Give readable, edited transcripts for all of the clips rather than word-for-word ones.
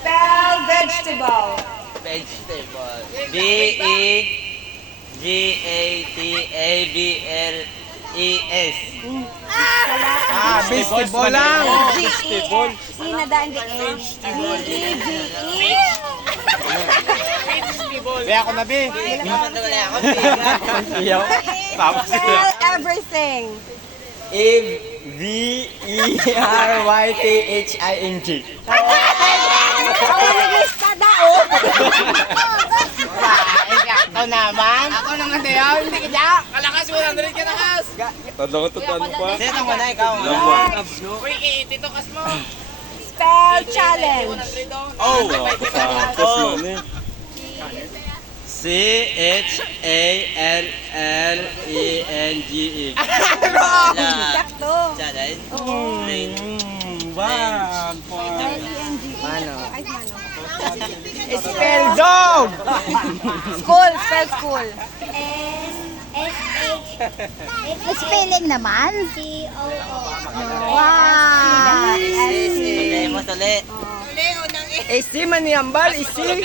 Spell vegetable. Vegetable. V-E-G-A-T-A-B-L-E-S. Vegetable lang. Vegetable. Sinadaan di V-E-G-E. Be, ako na, Be. Spell everything. E-V-E-R-Y-T-H-I-N-G. Ako naglista daw. Ako naman. Ako naman tayo, hindi ka dyan. Kalakas, 100 ka nakas. Tadang-tutan pa. Sino mo na ikaw? Uy, ititokas mo. Spell challenge. 100 daw. Oh, kasaktos mo ni. C-H-A-L-L-E-N-G-E. Sakto. Challenge. Wag. Mano. Ay, mano. Spell dog. School. Spell school. Spelling naman. Wow. Sali mo, sali. Isi man yung bal, isi.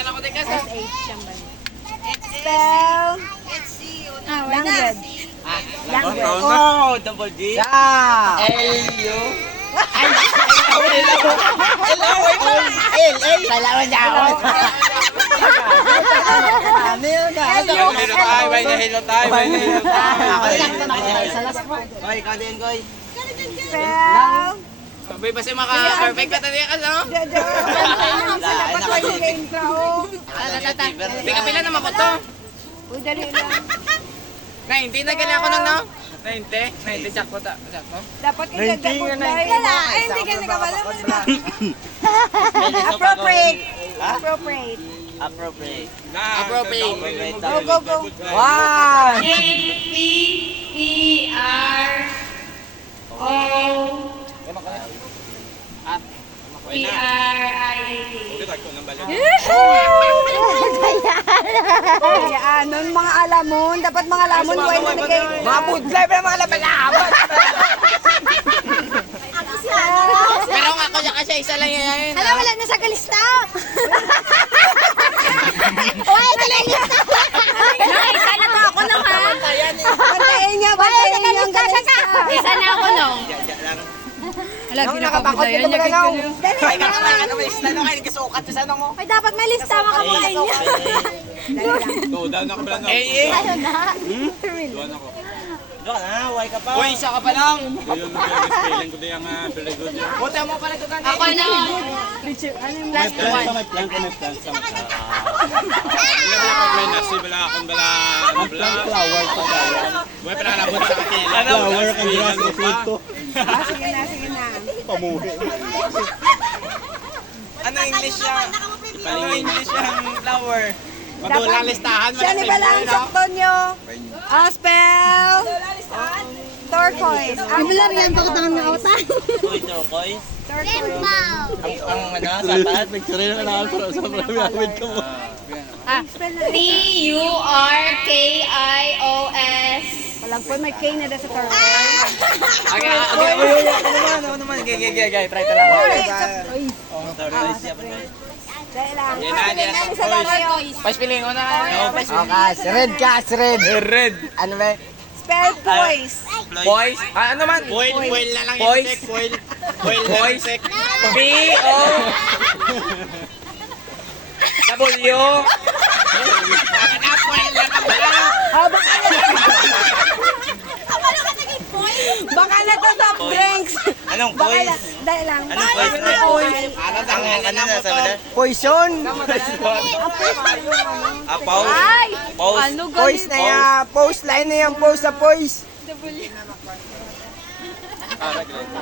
Spell language. Language. Oh, double G. Sa. L-U. Salamat niya ako. Koy, ikaw din, Koy. Spell. Sabay ba siya maka-perfect ka tayo ka, no? Pika-pila naman ko to. Uy, dali lang. 90 na galing ako nang, no? 90 sakto ta. Sakto. Dapat kayo nagdagod lang. Ay, hindi ka nakabala mo na. Appropriate. Appropriate. Appropriate. Appropriate. Go, go, go. One. Kaya nun, mga alamon. Dapat mga alamon. Buhay na kayo. Mga budlay pa mga laban-laban. Pero nga ako kasi isa lang yan. Hala, wala na sa kalista. Wala na lang lista. Isa na to ako lang ha. Bantayin niya, bantayin niya ang galista. Isa na ako, no? Hala, ginakabudayan niya. Ay, ano may istano kayo kisukat sa ano mo. Ay, dapat may lista makabuhay niya. Doon ako pala na. Ayun na. Doon ako. Doon, huwag ka pa. Uy, isa ka pa lang. Ayun, spelling ko din ang very good yun. Buti mo pala ito Ako na. May plan ko, may plan sa mata. Hindi na pala may nasi, bala akong bala. Flower pa tayo. Buhay pala kalabot sa katila. Flower ang grass ko fruto. Sige na, sige na. Pamuhi. Ano English siya? Ano English yung flower? Madulang listahan mo Siya ni ba lang sakto nyo? Spell. Turquoise. Ang bilarian pa ko tanong na utan. Uy, turquoise. Turquoise. Ang ano, sapat. Nagsaray na kailangan para sa maraming ka mo. T-U-R-K-I-O-S. Walang po, may K na sa turquoise. Okay, ako naman. Gay, try ta lang. Turquoise siya pa rin. Dahil lang. Yan na. Isa lang kayo. Paspiling ko na. Okay, red ka, red. Red. Ano ba? Spell poise. Boys. Ano man? Foil na lang Boys. yung sec. Foil na Boys. yung sec. B-O W Baka na to soft drinks. Anong Baka voice? na. Dahil lang. Anong voice? Ano na sabi na? Poison. Pause? Ay! Pause? Ano Poise na yan. Post line na yan. Post sa poise.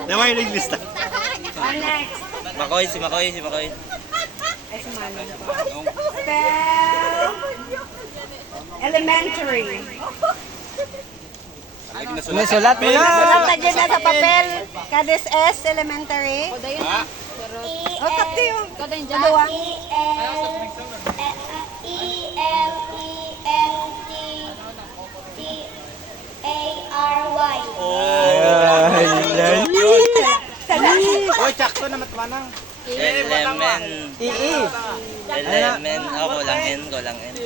Naman yung lista. Next. Makoy, si Makoy. Ay, sumalo. Spell. Elementary. May sulat mo na. Sulat na sa papel. Kades S, elementary. O, tapos yun. Dalawa. E-L-E-M-E-N-T-T-A-R-Y. Oh, Sada. Ito naman tumanang. Element. Element. Oh, kulang N, kulang N.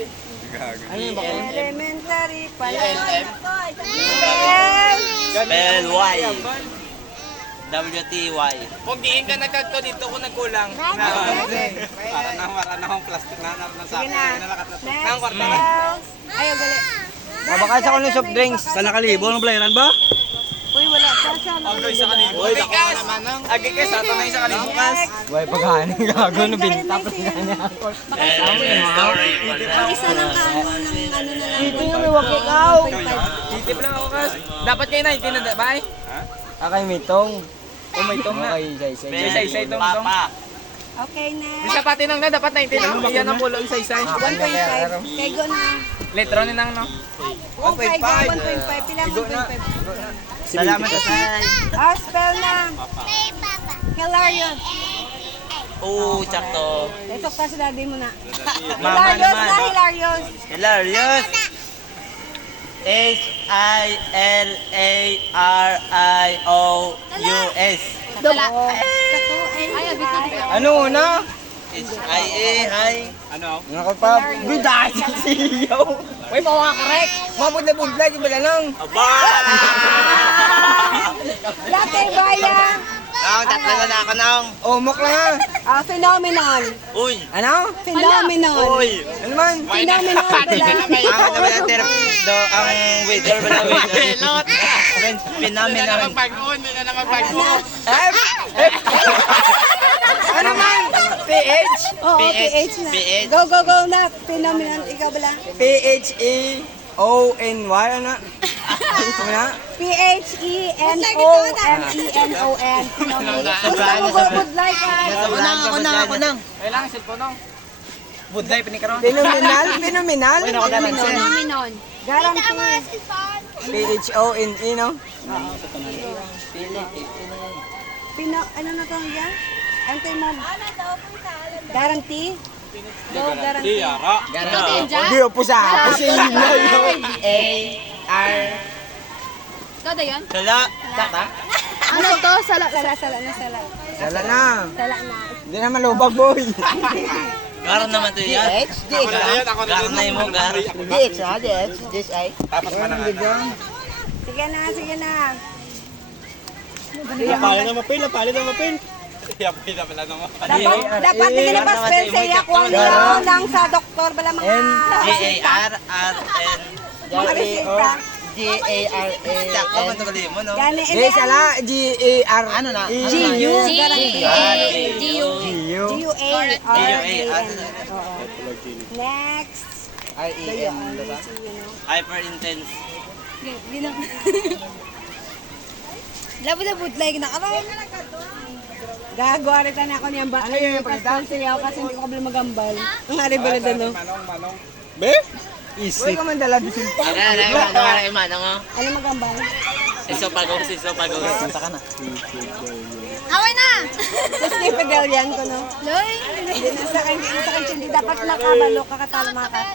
Ano yung bakit? Elementary pala. Spell Y. WTY. Kung diin ka nagkagto dito ko nagkulang. Para na akong plastic na sa Sige na. Ang Next kwarta. spells. Ayaw, gali. Mabaka sa kuno soft drinks. Sa nakalibo ng playeran ba? Uy, wala pa siya. Agay sa kalibo. Bigas. Agay ka sa tunay sa kalibo kas. Next. Way paghanin gago no binta binta. Elementary Ang isa lang ka, ano na lang. Ito yung may wag ikaw. Titip lang ako kas. Dapat kayo 19 na bay. Akay mitong. O may tong na. Okay, Isa-isa itong tong. Papa. Okay, Di next. sa pati nang na dapat 19 na. Iyan ang pulo isa-isa. 1.5. Kay go na. Letro ni nang no. Oh, kay go 1.5. Pila 1.5. Salamat sa say. Ah, spell na. Hilarious. Oo, tsakto. Ito pa sa daddy mo na. Mama Hilarious naman. na, hilarious. Hilarious. HILARIOUS. Ano una? HIA, hi. Ano? Nakapap. Biday sa siyaw. Way pa ka correct. Mabud na budlay di bala nang. Aba! Dati bayan. Nang, tatlo na ako nang. Omok lang ha. Phenomenon. Uy! Ano? Phenomenon. Uy! Ano man? Phenomenon pala. Ang waiter, ang waiter pala waiter. Phenomenon. Hindi na naman pag-on. F. Ano man? PH. Oo, PH na. Go, go, go na. Phenomenon. Ikaw bala. PHEONY ano? Ano na? P-H-E-N-O-M-E-N-O-N. Gusto mo go good like Ako nang. Kailangan cellphone nung. Budlay pinikaron. Phenomenal? Phenomenal? Phenomenon. Guarantee. PHONE no? Ano na to yan? Antay mo. Guarantee? Go, guarantee. Yara. Hindi po sa Kada yan? Sala. Ano to? Sala. Sala, sala na, sala. Sala na. Sala na. Hindi naman lubag boy. Garo naman to yan. DH Garo na mo, garo. DH ha? DH ay. Tapos manangan. Sige na, sige na. Napali na mapil, napali na mapil. Pila pala naman. Dapat hindi na pa spell sa iyak. Huwag nila lang sa doktor. Bala mga G-A-R-R-N. mga resita. Tsakto man ito mo, no? Gani, DH ala G-A-R. Ano na? G-U. G-U. G-U. G-U-A-R-A-N. Next. R-E-N. Hyper intense. Di na. Labo na bootleg na kamay. Gagawa rin na ako niyan ba? Ano yung pastel siya kasi hindi ko kabila magambal. Ang hari ba na doon? Manong. Be? Uy Easy. ka man dala bisin pa. Ano magambal? Iso pagos. Away na! Tapos kay Pagalian ko no. Loy! Hindi na sa akin, hindi dapat makabalo kakatalo maka.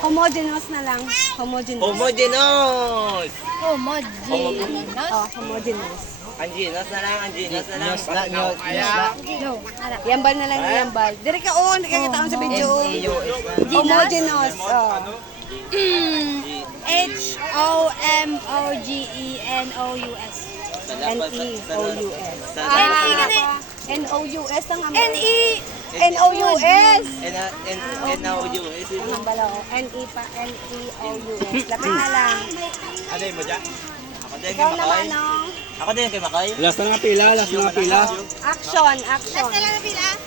Homogeneous na lang. Homogeneous. Homogeneous. Homogeneous. Oh, homogeneous. Anginos na lang. No. Harap. Yambal na lang yung yambal. Dire ka hindi ka kita sa video. Homogeneous. Oh. H-O-M-O-G-E-N-O-U-S. N-E-O-U-S. N-E-N-O-U-S ang N-E. N-O-U-S. N-O-U-S. Ang bala oh. N-E pa. N-E-O-U-S. Lapit na lang. Ano yung mo dyan? Ako din Ikaw kay naman Makoy. no. Ako din kay Makoy. Last na nga pila, last na nga pila. Action. Action.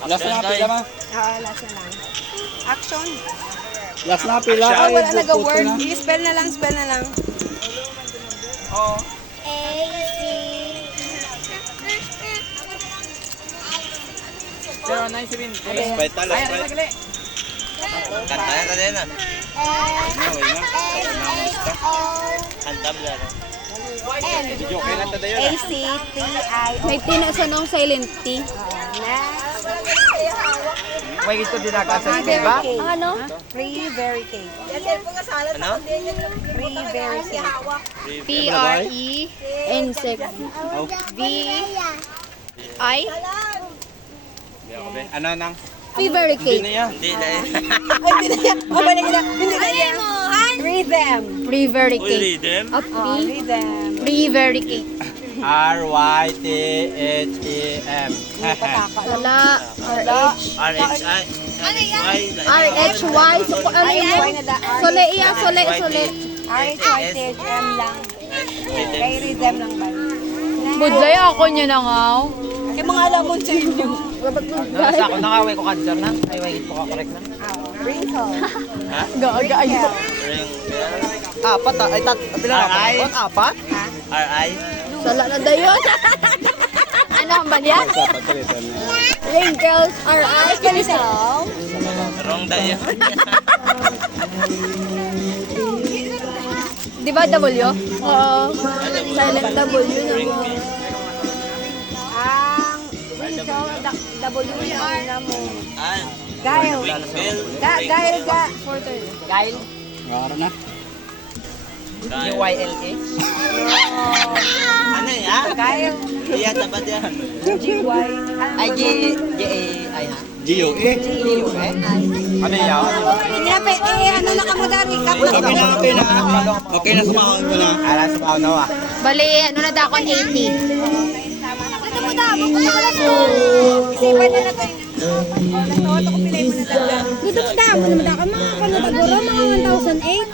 Last na nga pila ma. Oo, last na lang. Action. Last na nga pila. Oh, Ay, wala photo nag-word. na. I-spell na lang, spell na lang. Pero 9-7. Sprite na, last sprite. Kanta na tayo na. Kanta bla. Video okay lang tayo na. A-C-T-I-O. May tino sa nung silent T. Next. May gusto din ako sa Free ba? cake. Ang ano? Free berry cake. Ano? Free berry cake. P-R-E. Insect. V. I? Hindi ako ba? Ano nang? Fever Hindi na cake. yan. Hindi na yan. Ay, hindi na yan. Oh, balik na. Hindi na yan. Rhythm. Fever Uy, cake. rhythm. Oh, Oh, rhythm. Fever cake. R-Y-T-H-E-M. Wala. RH. RHI. RHY. So, ano yun? RHY na da. Sole, iya, sole, sole. RHYTHM lang. Kay rhythm lang ba? Budlay ako niya na nga. Kaya mga alam mo sa inyo. Nasa ako nakaway ko cancer na. Ay, wait ko ka correct na. Wrinkle. Gaga ayo. Apat ah. Ay, bilang Aray. ako. Apat? RI. Sala na dayon. Ano ang balya? Wrinkles are eyes. Wrong da yun. Di ba W? Oo. Silent W naman. Ang wrinkle, W yung una mo. Gail. Wrinkle. Gail ga. Gail. Ngara na. UYLA. Ano yan? Gail. Iya, tapat yan. GY. Ay, G-A-I na. G-O-E. G-U-E. Ano yan? Ano na ka mo dari? Okay na sumahon mo na. Alas sa pauno ah. Bali, ano na dakon 80. Isipan na na to yun. Nasuot ako pilay mo na dala. Dito mo na madaka mga kanotaguro, mga 1,008.